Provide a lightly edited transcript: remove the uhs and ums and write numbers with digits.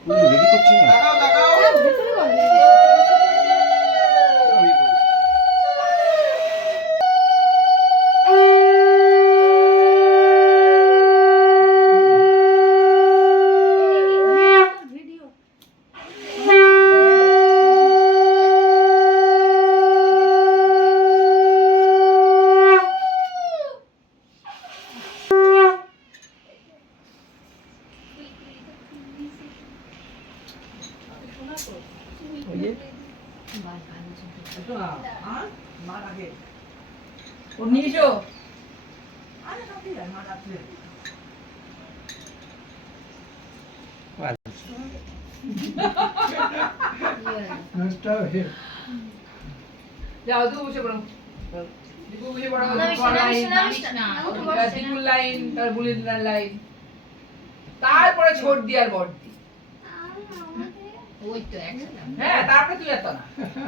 Ready করছি না। যাও তুই বসে পড়ো দীপু বসে পড়ো দীপুর লাইন তার বুলিন্দার লাইন তারপরে ছোট দিয়ার বড় দি ওই তো একসাথে হ্যাঁ তারপরে তুই এত না